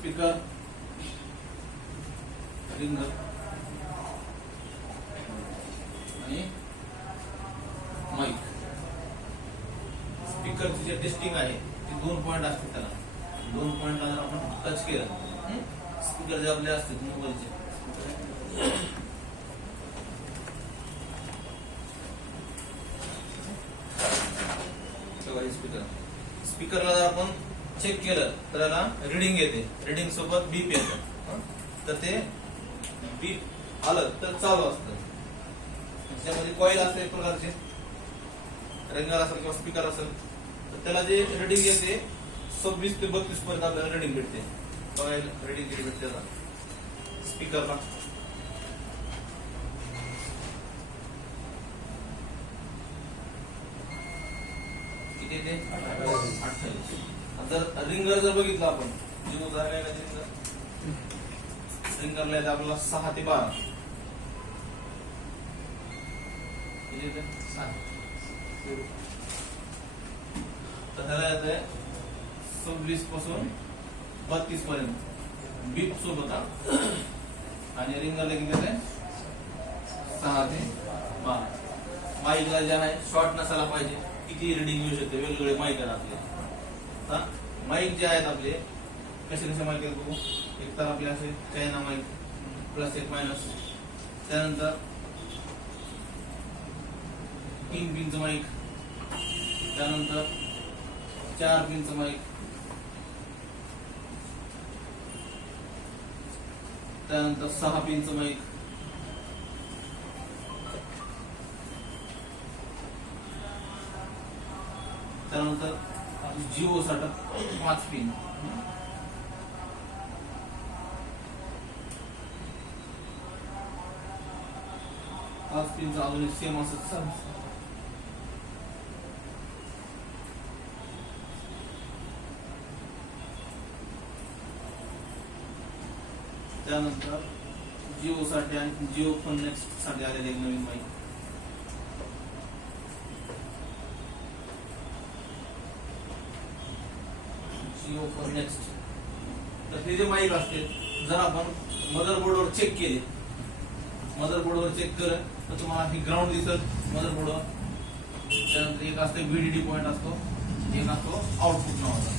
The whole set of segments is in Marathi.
स्पीकर, रिंगर आणि माईक. स्पीकरची जे टेस्टिंग आहे ती 2 पॉइंट असते. त्याला 2 पॉइंटला जर आपण टच केलं, स्पीकर जे आपले असते मोबाईलचे, स्पीकर, स्पीकरला जर आपण चेक केलं तर त्याला रिडिंग येते. रिडिंग सोबत बीप येतं. तर ते बीप आलं तर चालू असतं. त्याच्यामध्ये कॉईल असते एक प्रकारचे, रिंगर असेल किंवा स्पीकर असेल तर त्याला जे रिडिंग येते 26 ते 32 पर्यंत आपल्याला रिडिंग भेटते. कॉईल रिडिंग किती भेटते त्याला स्पीकरला? किती येते? 28. जर रिंगर जर बघितलं आपण, रिंगरला येते आपल्याला 6 ते 12. तर त्याला येत आहे 26 पासून 32 पर्यंत बीप सोबत. आणि रिंगरला किती येत आहे? 6 ते 12. माईकला जे आहे शॉर्ट नसायला पाहिजे. किती रिडिंग येऊ शकते, वेगवेगळे माईक आहेत आपले. माईक जे आहेत आपले कसे कसे माईक आहेत बघू. एक तर आपले असे चायना माईक, प्लस एक मायनस. त्यानंतर 3 पिनचं माईक. त्यानंतर 4 पिनचं माईक. त्यानंतर 6 पिनचं माईक. त्यानंतर जिओ साठी 5 पिन. पिनचं अजून सेम असं. त्यानंतर जिओ साठी आणि जिओ फोन नेक्स्ट साठी आलेले एक नवीन माईक. Jio phone next. तर हे जे माईक असते जर आपण मदरबोर्डवर चेक केले, मदरबोर्डवर चेक केलं तर तुम्हाला हे ग्राउंड दिसत मदरबोर्डवर. त्यानंतर एक असते व्हीडीडी पॉइंट असतो, एक असतो आउटपुट नावाचा.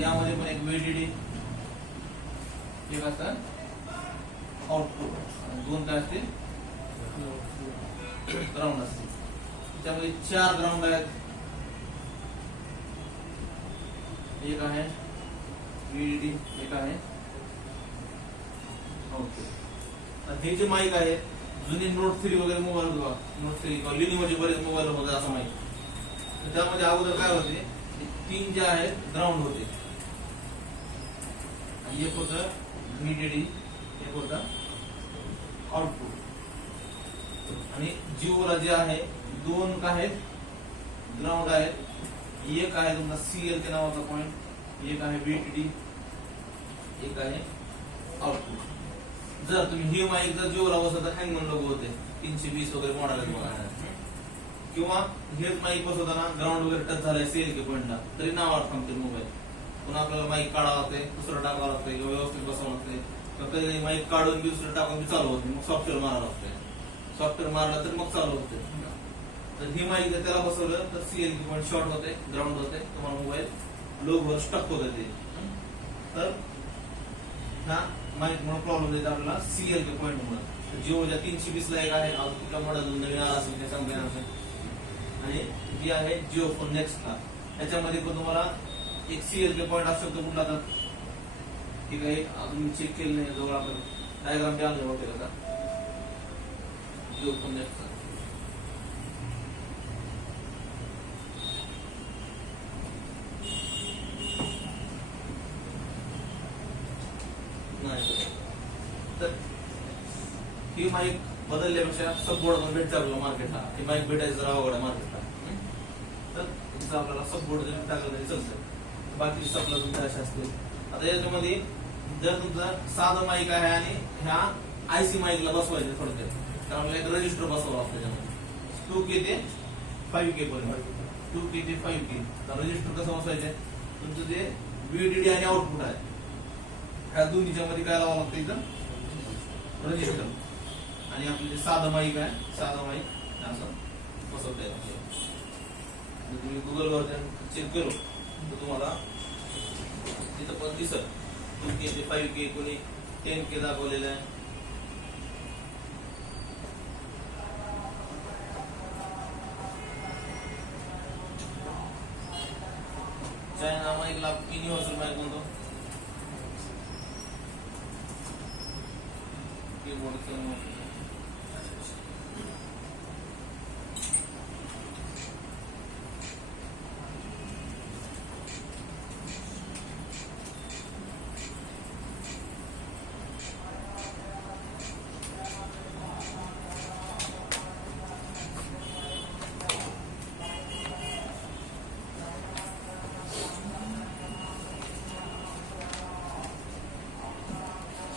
यामध्ये पण एक व्हीडीडी, एक असतं आउटपुट, 2 काय असते ग्राउंड असते. त्यामध्ये 4 ग्राउंड आहेत. एक आहे व्हीडीडी, एक आहे आउटपुट. हे जे माईक आहे जुने नोट 3 वगैरे मोबाईल बघा, नोट 3 किंवा लिनिओचे बरेच मोबाईल होते असं माईक. तर त्यामध्ये अगोदर काय होते, 3 जे आहेत ग्राउंड होते. एक होतं व्हीडीडी, एक होतं आउटपुट. आणि जिओला जे आहे 2 काय आहेत ग्राउंड आहेत. एक आहे तुमचा सीएलके नावाचा पॉइंट, एक आहे व्हीडीडी, एक आहे आउटपुट. जर तुम्ही हे माईक जर जिओला बसवत तर हँगमन लोगो होते 320 वगैरे मॉडेल बघा. किंवा हेच माईक बसवताना ग्राउंड वगैरे टच झालाय सीएलके पॉइंटला तरी नावावर थांबते मोबाईल. पुन्हा आपल्याला माईक काढावं लागते, दुसरं टाकावं लागते किंवा व्यवस्थित बसावं लागते. कधी माईक काढून दुसरं टाकून चालू होते, मग सॉफ्टवेअर मारावं लागते. सॉफ्टवेअर मारला तर मग चालू होते. तर ही माईक जर त्याला बसवलं तर सीएलके पॉइंट शॉर्ट होते, ग्राउंड होते, तुम्हाला मोबाईल लोगोवर स्टक होते ते. तर हा माईक म्हणून प्रॉब्लेम देते आपल्याला सीएलके पॉइंट मुळे. जिओच्या 320 ला एक आहे, कुठला मॉडेल नवीन आला असेल ते सांगता येणार. आणि जी आहे जिओ फोन नेक्स्टला, त्याच्यामध्ये पण तुम्हाला एक सीएलके पॉइंट असू शकतो कुठला तर. ठीक आहे, अजून चेक केलं नाही, जवळ आपण डायग्राम बी आणलं होते का जिओ फोन नेक्स्टचा. तर ही माईक बदलल्यापेक्षा सब बोर्ड भेटतं आपल्याला मार्केटला. ही माईक भेटायचं जरा अवघड आहे मार्केटला. तर तिथं आपल्याला सब बोर्ड जरी टाकलं तरी चालतं. बाकी सप्ला तुमच्या अशा असतील. आता याच्यामध्ये जर तुमचं साधं माईक आहे आणि ह्या आयसी माईकला बसवायचं थोडक्यात, तर आपल्याला एक रजिस्टर बसवावं लागतं. त्याच्यामध्ये 2K ते 5K पर्यंत, 2K ते 5K. तर रजिस्टर कसं बसवायचं, तुमचं जे व्हीडीडी आणि आउटपुट आहे. ह्या दोन्हीच्या मध्ये काय लावावं लागतं इथं रजिस्टर. आणि आपलं जे साधं माईक आहे, साधं माईक असं बसवता येईल. तुम्ही गुगलवर चेक केलो तर तुम्हाला तिथं पण दिसत 2K ते 5K, कोणी 10K दाखवलेलं आहे. चायना माईकला युनिव्हर्सल माईक म्हणतो.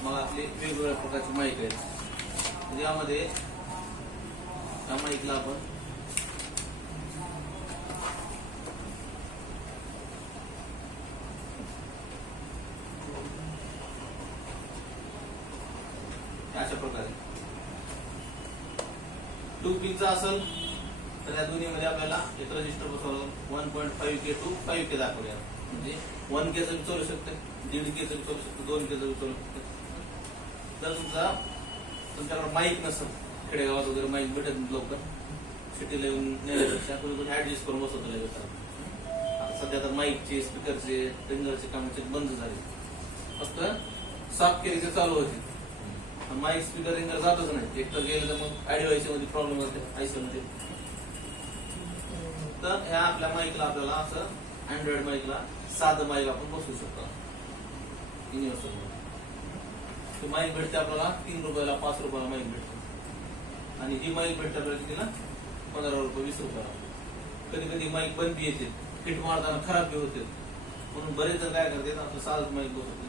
मग आपले वेगवेगळ्या प्रकारचे माईक आहेत. यामध्ये त्या माईकला आपण अशा प्रकारे 2 पिनचा असेल तर या दोन्हीमध्ये आपल्याला एक रजिस्टर बसवलं 1.5K to 5K दाखवूया. म्हणजे 1K चं चालू शकतं, 1.5K चं चालू शकतं, 2K चं चालू शकतं. जर तुमच्याकडे माईक नसेल, खेडेगावात वगैरे माईक भेटत नाही लवकर, सिटीला येऊन नेल्यापेक्षा कोणी ऍडजस्ट करून बसवता येतात. आता सध्या तर माईकचे, स्पीकरचे, रिंगरचे कामाचे बंद झाले, फक्त साफ केले ते चालू होते. माईक, स्पीकर, रिंगर जातच नाही. एक तर गेलं तर मग ऑडिओ आयसी मध्ये प्रॉब्लेम होते, आयसी मध्ये. तर ह्या आपल्या माईकला आपल्याला असं अँड्रॉइड माईकला साधं माईक आपण बसवू शकतो युनिव्हर्सल मध्ये. माईक भेटते आपल्याला 3 रुपयाला, 5 रुपयाला माईक भेटते. आणि ही माईक भेटते आपल्याला कितीला? 15 रुपये, 20 रुपयाला. कधी कधी माईक बंद बी येते, फिट मारताना खराब बी होते. म्हणून बरेच जण काय करतात, आपलं साधं माईक बसवतात.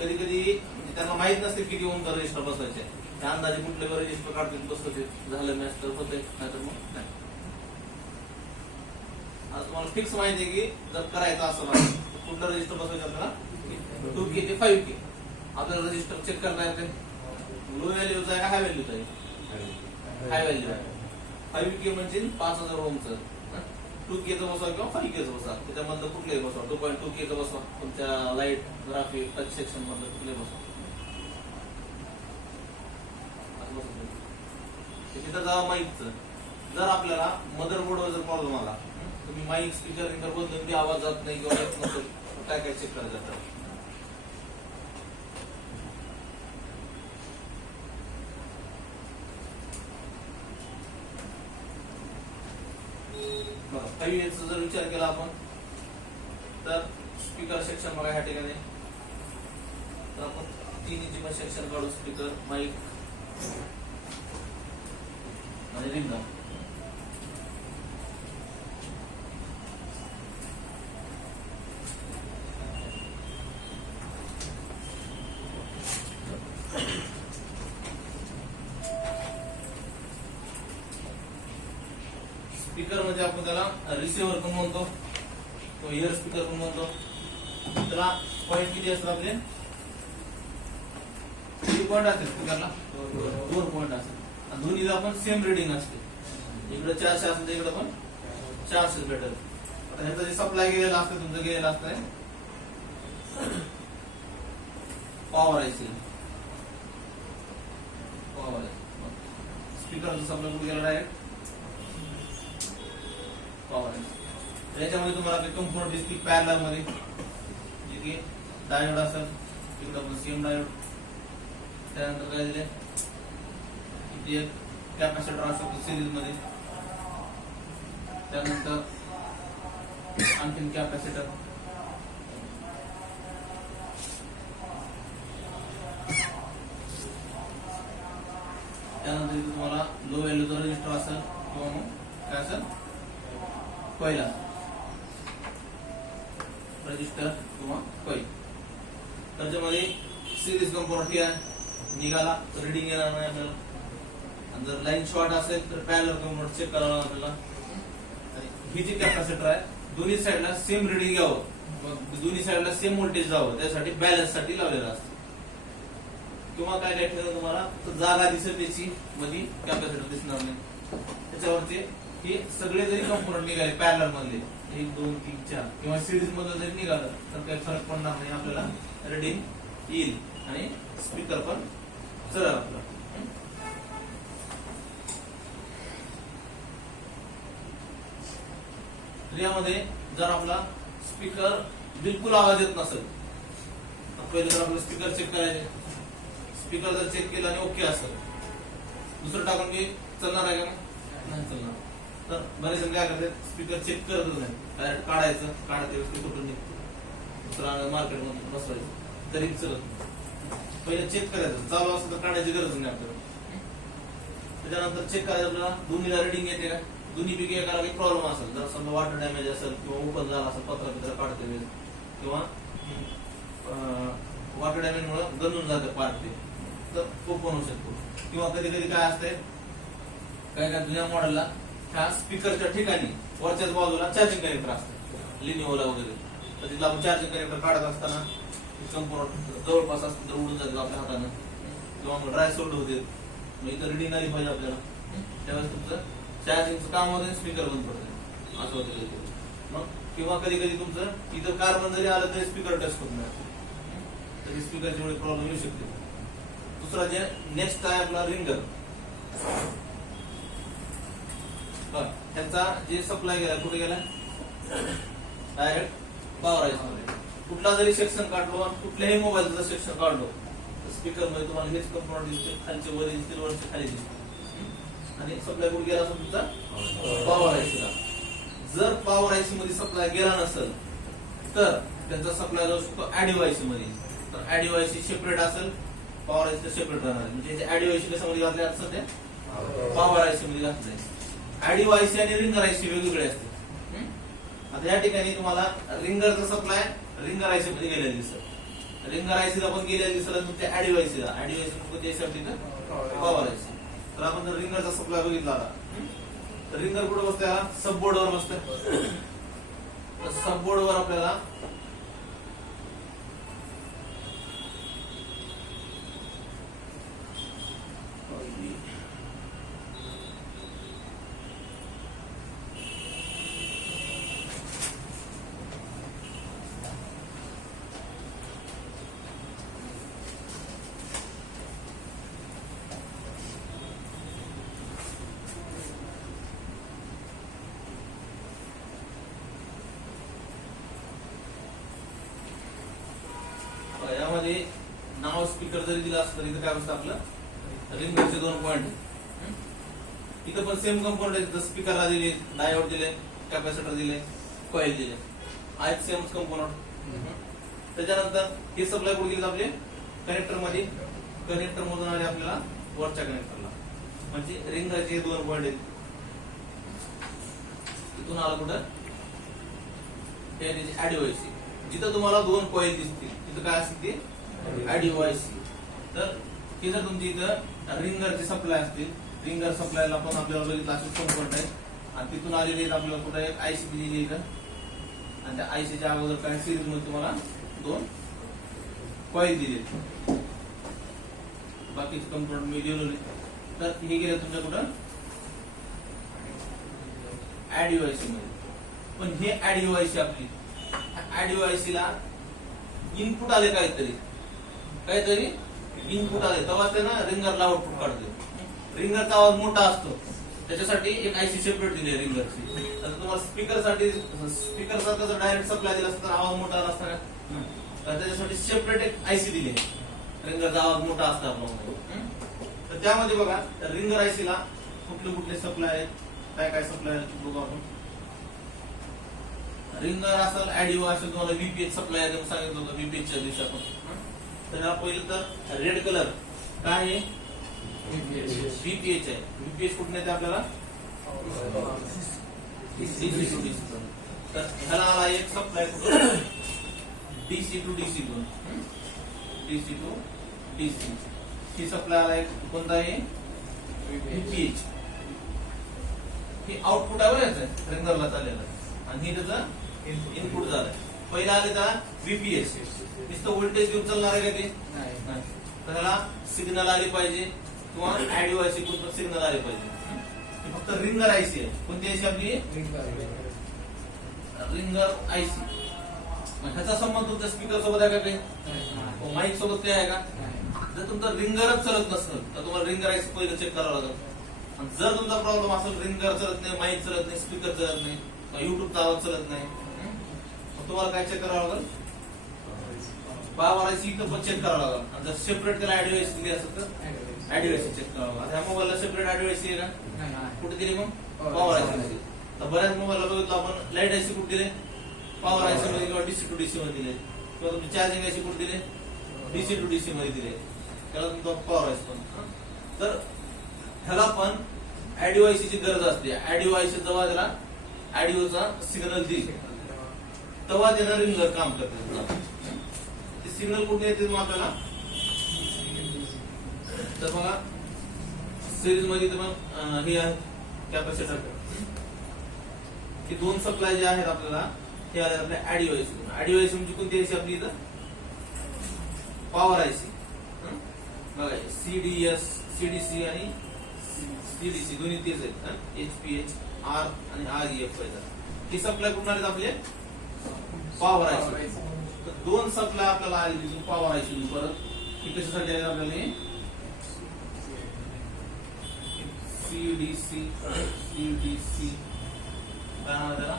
कधी कधी त्यांना माहित नसते किती ओमचा रजिस्टर बसवायचे. त्या अंदाजे कुठले रजिस्टर काढतील, बसवते. झालं मॅच तर होतंय, नाहीतर मग नाही. आता तुम्हाला फिक्स माहिती आहे की जर करायचं असं कुठलं रजिस्टर बसवायचं आपल्याला 2K ते 5K. आपल्याला रजिस्टर चेक करता येते. लो व्हॅल्यूचा आहे का हाय व्हॅल्यूचा आहे? हाय व्हॅल्यू आहे. 5K म्हणजे 5000 ओमचं. 2K चं बसवा किंवा 5K चं बसवा, त्याच्यामधलं कुठलंही बसवा. 2.2K चं बसवा, तुमच्या लाईट, ग्राफिक, टच सेक्शन मधलं कुठलंही बसवा. तिथं जावा माईकचं. जर आपल्याला मदरबोर्डवर जर प्रॉब्लेम आला, तुम्ही माईक, स्पीकर, रिंगर बदलून बी आवाज जात नाही किंवा येत नसेल, काय काय चेक करायचं जातं. चा जर विचार केला आपण तर स्पीकर सेक्शन बघा ह्या ठिकाणी. तर आपण 3 इंची मध्ये सेक्शन काढू. स्पीकर, माईक आणि रिंगर. स्पीकर म्हणजे आपण त्याला रिसिव्हर पण म्हणतो, इयर स्पीकर पण म्हणतो. त्याला पॉईंट किती असतात आपले? किती पॉईंट असतात स्पीकरला? 2 पॉईंट असतात. दोन्हीला पण सेम रिडिंग असते. इकडे 400 असेल तर इकडे पण 400 भेटेल. आता ह्याचं जे सप्लाय गेलेलं असतं, तुमचं गेलेलं असतंय पॉवर आयसी. पॉवर स्पीकरचं सप्लाय कुठे गेला? Direct power IC. याच्यामध्ये तुम्हाला कंपोनंट दिसतील पॅरलर मध्ये, जे की डायोड असेल. इकडे पण सेम डायोड. त्यानंतर काय दिले, इथे एक कॅपॅसिटर असतो सिरीज मध्ये. त्यानंतर आणखीन कॅपॅसिटर. त्यानंतर इथे तुम्हाला लो व्हॅल्यूचा रजिस्टर असेल किंवा मग काय असेल, पहिला रजिस्टर किंवा कॉईल. त्याच्यामध्ये सिरीज कंपोनंट आहे, निघाला रिडिंग येणार नाही आपल्याला. आणि जर लाईन शॉर्ट असेल तर पॅरलर कंपोनंट चेक करावा आपल्याला. ही जी कॅपॅसिटर आहे दोन्ही साईडला सेम रिडिंग घ्यावं, मग दोन्ही साईडला सेम व्होल्टेज जावं, त्यासाठी बॅलन्स साठी लावलेलं असतं. किंवा काय काय ठेवलं तुम्हाला तर जागा दिसेल त्याची मध्ये कॅपॅसिटर दिसणार नाही. त्याच्यावरती हे सगळे जरी कंपोनंट निघाले पॅरलल मधले 1 2 3 4 किंवा सिरीज मध्ये जरी निघालं तर काही फरक पडणार नाही, आपल्याला रिडिंग येईल आणि स्पीकर पण चढेल आपला. यामध्ये जर आपला स्पीकर बिलकुल आवाज येत नसेल तर पहिले तर आपलं स्पीकर चेक करायचे. स्पीकर जर चेक केला आणि ओके असेल, दुसरं टाकून की चालणार आहे का नाही चालणार, तर बरेच जण काय करतात स्पीकर चेक करतच नाही, डायरेक्ट काढायचं, काढते व्यवस्थित कुठून निघतो, दुसरा मार्केटमध्ये बसवायचं तरी चलत नाही. पहिले चेक करायचं, चालू असेल तर काढायची गरज नाही आपल्याला. त्याच्यानंतर चेक करायचं आपल्याला दोन्हीला रिडिंग येते का, दोन्ही पैकी एकाला काही प्रॉब्लेम असेल, जर समजा वॉटर डॅमेज असेल किंवा ओपन झाला असेल पत्रा काढते वेळेस किंवा वॉटर डॅमेज मुळे गंजून जातं पार्ट ते, तर ओपन होऊ शकतो. किंवा कधी कधी काय असते काय काय जुन्या मॉडेलला ह्या स्पीकरच्या ठिकाणी वरच्याच बाजूला चार्जिंग कनेक्टर असतं लिनिओला वगैरे, तर तिथला आपण चार्जिंग कनेक्टर काढत असताना कंपोनंट जवळपास असतं तर उडून जातात आपल्या हातानं किंवा मग ड्राय सोल्ड होते, मग इथं रिडिंग आली पाहिजे आपल्याला, त्यावेळेस तुमचं चार्जिंगचं काम होतं, स्पीकर बंद पडतं असं होतं. मग किंवा कधी कधी तुमचं इथं कार्बन जरी आलं तरी स्पीकर टच होत नाही, तरी स्पीकरच्या मुळे प्रॉब्लेम येऊ शकते. दुसरा जे नेक्स्ट आहे आपला रिंगर, ह्याचा जे सप्लाय गेला कुठे गेला डायरेक्ट पॉवर आयसी मध्ये. कुठला जरी सेक्शन काढलो आणि कुठल्याही मोबाईलचा सेक्शन काढलो तर स्पीकर मध्ये तुम्हाला हेच कंपोनंट दिसतील, खालचे वर दिसतील, वरचे खाली दिसतील. आणि सप्लाय कुठे गेला असेल तुमचा पॉवर आयसीला. जर पॉवर आयसी मध्ये सप्लाय गेला नसेल तर त्यांचा सप्लाय जाऊ शकतो ऍडिओ आयसी मध्ये. तर ऍडिओ आयसी सेपरेट असेल, पॉवर आयसी सेपरेट राहणार. म्हणजे ऍडिओ आयसी कशामध्ये घातले असं सध्या पॉवर आयसी मध्ये घातलंय. ऍडिओ आयसी आणि रिंगर आयसी वेगवेगळे असते. आता या ठिकाणी तुम्हाला रिंगरचा सप्लाय रिंगर आयसी मध्ये गेलेला दिसत, रिंगर आयसीला पण गेलेला दिसत, तुमच्या ऍडिओ आयसीला ऍडिओ पॉवर आयसी. तर आपण जर रिंगरचा सप्लाय बघितला तर रिंगर कुठे बसतोय, सबबोर्ड वर बसतोय. सबबोर्ड वर आपल्याला यामध्ये नाव स्पीकर जरी दिला असतं तर इथं काय असतं आपलं रिंगरचे 2 पॉइंट. इथं पण सेम कंपोनंट आहेत, स्पीकरला दिले, डायोड दिले, कॅपॅसिटर दिले, कॉइल दिले, आहेत सेम कंपोनंट. त्याच्यानंतर हे सप्लाय कुठे दिले आपले कनेक्टर मध्ये, कनेक्टर मधून आले आपल्याला वरच्या कनेक्टरला. म्हणजे रिंगरचे 2 पॉइंट आहेत. तिथून आला कुठं हे त्याची ऍडिओ आयसी. जिथं तुम्हाला 2 कॉइल दिसतील तिथं काय असते ते ऍडिओ आयसी. तर हे जर तुमची इथं रिंगरचे सप्लाय असतील, रिंगर सप्लायला पण आपल्याला बघितलं असेल कंपोनंट आहे आणि तिथून आलेले आहेत आपल्याला कुठे एक आयसी दिलेली इथं आणि त्या आयसीच्या अगोदर काय सिरीज मध्ये तुम्हाला 2 कॉइल दिले, बाकीचे कंपोनंट मी लिहिलो नाही. तर हे गेले तुमच्या कुठं ऍडिओ आयसी मध्ये. पण हे ऍडिओ आयसी आपली ऍडिओ आयसी ला इनपुट आले काहीतरी इनपुट आले तेव्हा ते ना रिंगरला आउटपुट काढते. रिंगरचा आवाज मोठा असतो त्याच्यासाठी एक आयसी सेपरेट दिली रिंगरची. तर तुम्हाला स्पीकरचा जर डायरेक्ट सप्लाय दिला असता तर आवाज मोठा नसता, तर त्याच्यासाठी सेपरेट एक आयसी दिली. रिंगरचा आवाज मोठा असतो आपला. तर त्यामध्ये बघा रिंगर आयसीला कुठले कुठले सप्लाय आहेत, काय काय सप्लाय आहेत बघू आपण. रिंगर असेल, ऍडिओ असेल, तुम्हाला व्हीपीएच सप्लाय सांगितलं होतं व्हीपीएचच्या दिवशी आपण. तर पहिलं तर रेड कलर काय आहे व्हीपीएच आहे. व्हीपीएच कुठून येते आपल्याला डीसी टू डीसी. तर ह्याला आला एक सप्लाय कुठून डीसी टू डीसी दोन, डीसी टू डीसी. ही सप्लाय आला एक कोणता आहे व्हीपीएच. हे आउटपुट आहे बरं याचं रिंगरला चाललेलं आणि हे त्याचं इनपुट झालंय. पहिला आले त्याला बीपीएस, नुसतं व्होल्टेज घेऊन चालणार आहे का ते? नाही. तर त्याला सिग्नल आले पाहिजे किंवा ऑडिओ आयसी कुठं सिग्नल आले पाहिजे. फक्त रिंगर आयसी आहे. कोणती आयसी आपली? Ringer IC. ह्याचा संबंध तुमच्या स्पीकर सोबत आहे का काही? माईक सोबत काही आहे का? जर तुमचा रिंगरच चालत नसेल तर तुम्हाला रिंगर आयसी पहिलं चेक करावं लागेल. आणि जर तुमचा प्रॉब्लेम असेल रिंगर चालत नाही, माईक चालत नाही, स्पीकर चालत नाही, युट्यूबचा आवाज चालत नाही, मग तुम्हाला काय चेक करावं लागेल? पॉवर आयसी इथं पण चेक करावं लागेल. आणि जर सेपरेट त्याला ऑडिओ आयसी दिली असेल तर ऑडिओ आयसी चेक करावं लागेल. ह्या मोबाईलला सेपरेट ऑडिओ आयसी आहे का? कुठे दिली मग? Power IC. तर बऱ्याच मोबाईलला बघितलं आपण लाईट आयसी कुठे दिले? पॉवर आयसी मध्ये किंवा डीसी टू डीसी मध्ये दिले. किंवा तुमची चार्जिंग आयसी कुठे दिले? डीसी टू डीसी मध्ये दिले. त्याला तुमचा पॉवर आयसी पण. तर ह्याला पण ऑडिओ आयसी ची गरज असते. ऑडिओ आयसी जेव्हा त्याला ऑडिओचा सिग्नल देईल तेव्हा त्याला रिंगर काम करते. ते सिग्नल कुठे येते मग आपल्याला? तर बघा सिरीज मध्ये तर मग हे आहे कॅपॅसिटर. हे दोन सप्लाय जे आहेत आपल्याला हे आले आपल्या ऑडिओ आयसी. ऑडिओ आयसी म्हणजे कोणती आयसी आपली इथं? Power IC. बघा सीडीएस, सीडीसी आणि सीडीसी दोन्ही तेच आहेत. एचपीएच, आर आणि आरईएफ हे सप्लाय कुठून आले आपले? Power IC. तर दोन सप्लाय आपल्याला आले पॉवर आयसी. परत हे कशासाठी आले आपल्याला? सीडीसी, सीडीसी काय म्हणतात त्याला?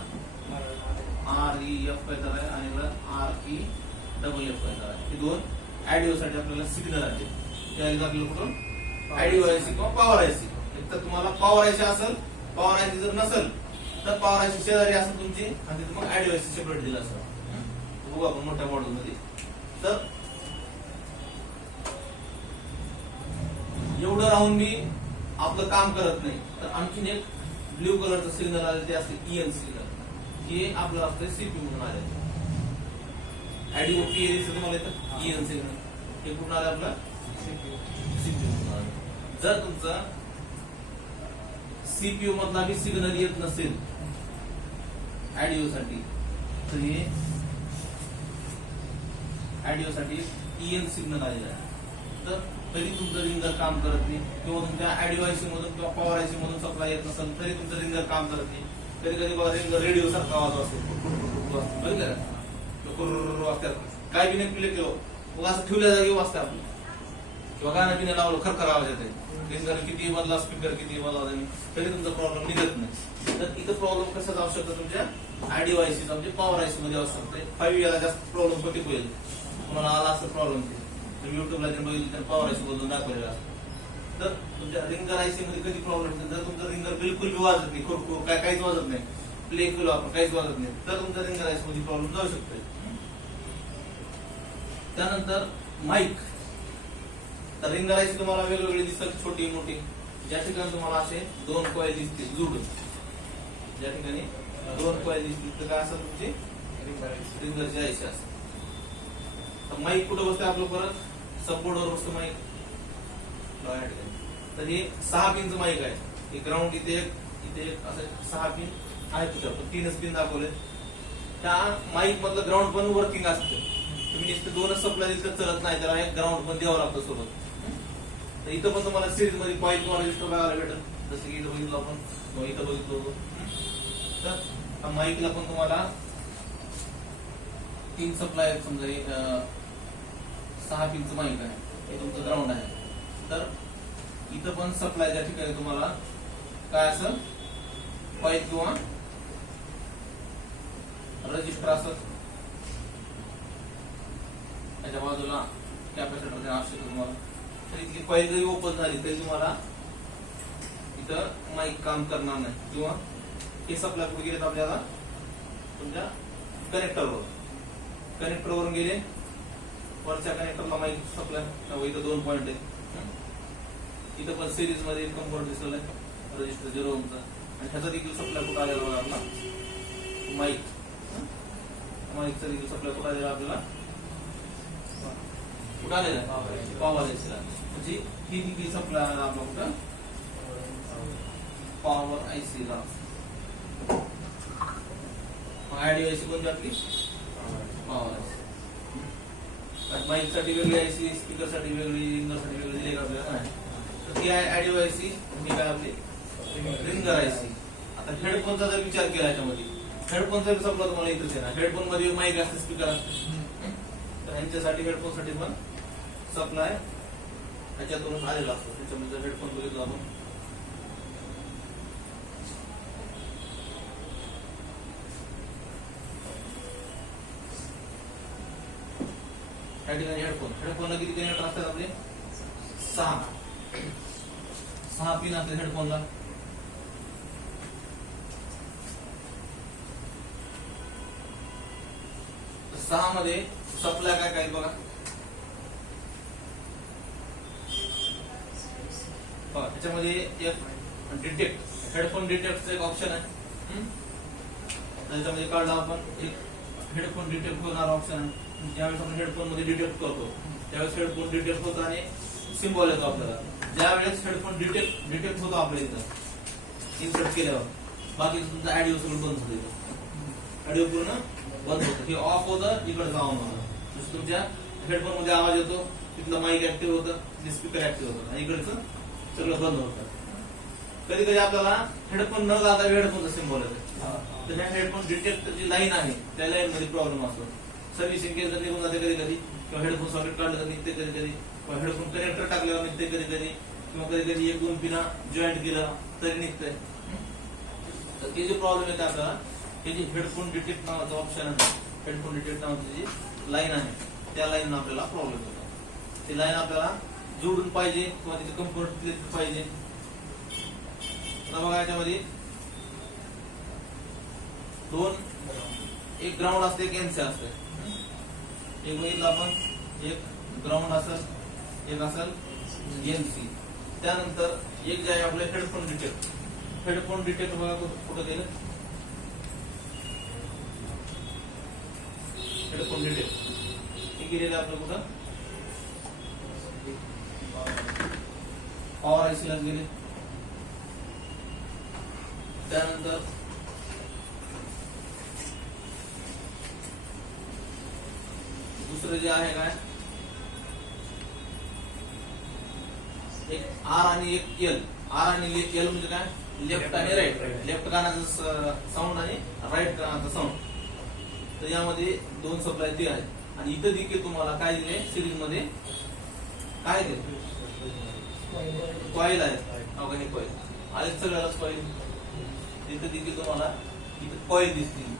आरईएफ काय आहे आणि आरईएफ काय आहे. हे दोन ऑडिओ साठी आपल्याला सिग्नल आले. ते आले आपल्याला कुठून? ऑडिओ आयसी किंवा पॉवर आयसी. तर तुम्हाला पॉवर आयसी असेल, पॉवर आयसी जर नसेल तर पॉवर आयसी शेजारी असेल तुमची आणि तिथे मग ऑडिओ आयसी सेपरेट दिला असेल. बघू आपण मोठ्या मॉडेल मध्ये. तर एवढं राहून मी आपलं काम करत नाही तर आणखीन एक ब्ल्यू कलरचं सिग्नल आले ते असते ईएन सिग्नल. हे आपलं असतं सीपीयू म्हणून आले. ऑडिओ पीएल तुम्हाला येतं ईएन सिग्नल. हे कुठून आलं आपलं? सीपीयू म्हणून आलं. जर तुमचा सीपीयू मधला बी सिग्नल येत नसेल ऑडिओ साठी तर हे ऑडिओ साठी ईएन सिग्नल आलेला आहे. तर तरी तुमचं रिंगर काम करत नाही किंवा तुमच्या ऑडिओ आयसी मधून किंवा पॉवर आयसी मधून सप्लाय येत नसेल तरी तुमचं रिंगर काम करत नाही. कधी कधी बघा रिंगर रेडिओ सारखा आवाज असतो. काय बी नाही प्ले केलं मग असं ठेवल्या जागी वाजता आपलं किंवा गाणं पिण्या लावलं खरखर आवाज येते. रिंगर किती बदला, स्पीकर किती बदला तरी तुमचा प्रॉब्लेम निघत नाही. तर इथं प्रॉब्लेम कसा जाऊ शकतो? तुमच्या ऑडिओ आयसीचा म्हणजे पॉवर आयसी मध्ये असू शकते. 5 याला जास्त प्रॉब्लेम कधी होईल तुम्हाला आला असं प्रॉब्लेम तुम्ही युट्यूबला बघितलं पॉवर आयसी बदलून दाखवलेला असतो. तर तुमच्या रिंगर आयसी मध्ये कधी प्रॉब्लेम नाही. जर तुमचं रिंगर बिलकुल बी वाजत नाही, खुरखुर काय काहीच वाजत नाही, प्ले केलो आपण काहीच वाजत नाही तर तुमच्या रिंगर आयसी मध्ये प्रॉब्लेम जाऊ शकतो. त्यानंतर माईक. तर रिंगर आयसी तुम्हाला वेगवेगळी दिसतात, छोटी मोठी. ज्या ठिकाणी तुम्हाला असे 2 कॉइल दिसतील जोडून, ज्या ठिकाणी 2 कॉइल दिसतील तर काय असं तुमची रिंगरची आयसी असते. तर माईक कुठं बसतं आपलं? परत सबबोर्डवर बसतं माईक. तर हे 6 पिनचं माईक आहे. हे ग्राउंड इथे एक असं 6 पिन आहे तुझ्यावर 3च पिन दाखवले. त्या माईक मधलं ग्राउंड पण वर्किंग असतं. तुम्ही नुसतं 2च सप्लाय दिलं तर चलत नाही, त्याला एक ग्राउंड पण द्यावं लागतं सोबत. तर इथं पण तुम्हाला सिरीज मध्ये कॉइल किंवा रजिस्टर बघायला भेटेल. जसं की इथं बघितलं आपण, इथं बघितलं होतं. तर माईकला पण तुम्हाला 3 सप्लाय आहेत. समजा 6 पिनचं माईक आहे, हे तुमचं ग्राउंड आहे. तर इथं पण सप्लाय ज्या ठिकाणी तुम्हाला काय असं कॉइल किंवा रजिस्टर असत, त्याच्या बाजूला कॅपॅसिटर आवश्यक तुम्हाला. तर इतकी कॉइल जरी ओपन झाली तरी तुम्हाला इथं माईक काम करणार नाही. किंवा हे सप्लाय कुठे गेलेत आपल्याला? तुमच्या कनेक्टरवरून गेले. वरच्या कनेक्टरला माईक सप्लाय, इथं 2 पॉइंट आहेत. इथं पण सिरीज मध्ये कम्फर्ट दिसलेला आहे रजिस्टर 0 ओमचा. आणि ह्याचा देखील सप्लाय कुठं आलेला बघा आपला माईकचा देखील सप्लाय कुठं आलेला आपल्याला? कुठं आलेला? पॉवर आयसीला. म्हणजे ही देखील सप्लाय आला आपला कुठं? पॉवर आयसीला. आयडी आयसी कोणती आपली पॉवर आयसी. माईक साठी वेगळी आयसी, स्पीकर साठी वेगळी, रिंगर साठी वेगळी दिली आपल्याला नाही. तर ती आयडी आयसी ही काय आपली रिंगर आयसी. आता हेडफोनचा जर विचार केला याच्यामध्ये, हेडफोनचा सप्लाय तुम्हाला इथेच आहे ना. हेडफोन मध्ये माईक असते, स्पीकर असते, तर यांच्यासाठी हेडफोन साठी पण सप्लाय ह्याच्यातून आलेला असतो. त्याच्यामध्ये जर हेडफोन बघितला आपण, या ठिकाणी हेडफोनला किती कनेक्टर असतात आपले 6 पिन असतात हेडफोनला. सहा मध्ये सप्लाय काय काय बघा. त्याच्यामध्ये एक डिटेक्ट, हेडफोन डिटेक्टचं एक ऑप्शन आहे. त्याच्यामध्ये काढला आपण एक हेडफोन डिटेक्ट होणारा ऑप्शन आहे. ज्यावेळेस आपण हेडफोन मध्ये डिटेक्ट करतो त्यावेळेस हेडफोन डिटेक्ट होतो आणि सिम्बॉल येतो आपल्याला. ज्यावेळेस हेडफोन डिटेक्ट होतो आपल्या इथं इन्सर्ट केल्यावर, बाकी तुमचा ऑडिओ सगळं बंद होतो. ऑडिओ पूर्ण बंद होतं. हे ऑफ होतं, इकडे ऑन होतं. तुमच्या हेडफोन मध्ये आवाज येतो, तिथलं माईक ऍक्टिव्ह होतं, स्पीकर ऍक्टिव्ह होतं आणि इकडचं सगळं बंद होतं. कधी कधी आपल्याला हेडफोन न घालता हेडफोनचा सिम्बॉल येतो. तर ह्या हेडफोन डिटेक्ट जी लाईन आहे त्या लाईन मध्ये प्रॉब्लेम असतो. सर्व्हिसिंग केलं तर निघून जाते कधी कधी, किंवा हेडफोन सॉकेट काढलं तर निघते कधी कधी, किंवा हेडफोन कनेक्टर टाकल्यावर निघते कधी कधी, किंवा कधी कधी 1-2 पिना जॉईंट केलं तरी निघतंय. तर ते जे प्रॉब्लेम येते आपल्याला, हे जे हेडफोन डिटेक्ट नावाचं ऑप्शन आहे, हेडफोन डिटेक्ट नावाची जी लाईन आहे त्या लाईन आपल्याला प्रॉब्लेम येतो. ती लाईन आपल्याला जोडून पाहिजे किंवा तिथे कम्फर्ट पाहिजे. बघा याच्यामध्ये एक ग्राउंड असते, एक एनसी असते. एक बघितलं आपण, एक ग्राउंड असेल, एक असेल एनसी. त्यानंतर एक जे आहे आपलं हेडफोन डिटेक्ट. हेडफोन डिटेक्ट बघा कुठं गेलं, हेडफोन डिटेक्ट हे गेलेलं आपलं कुठं पॉवर आयसी लाच गेले. त्यानंतर दुसरं जे आहे काय, एक आर आणि एक एल. आर आणि एल म्हणजे काय, लेफ्ट आणि राईट. लेफ्ट कानाचं साऊंड आणि राईट कानाचं साऊंड. तर यामध्ये 2 सप्लाय ते आहेत. आणि इथं देखील तुम्हाला काय दिले सिरीज मध्ये, काय दिले कॉईल आहे. हे कॉईल आले सगळ्यालाच कॉईल. इथं देखील तुम्हाला इथं कॉईल दिसतील.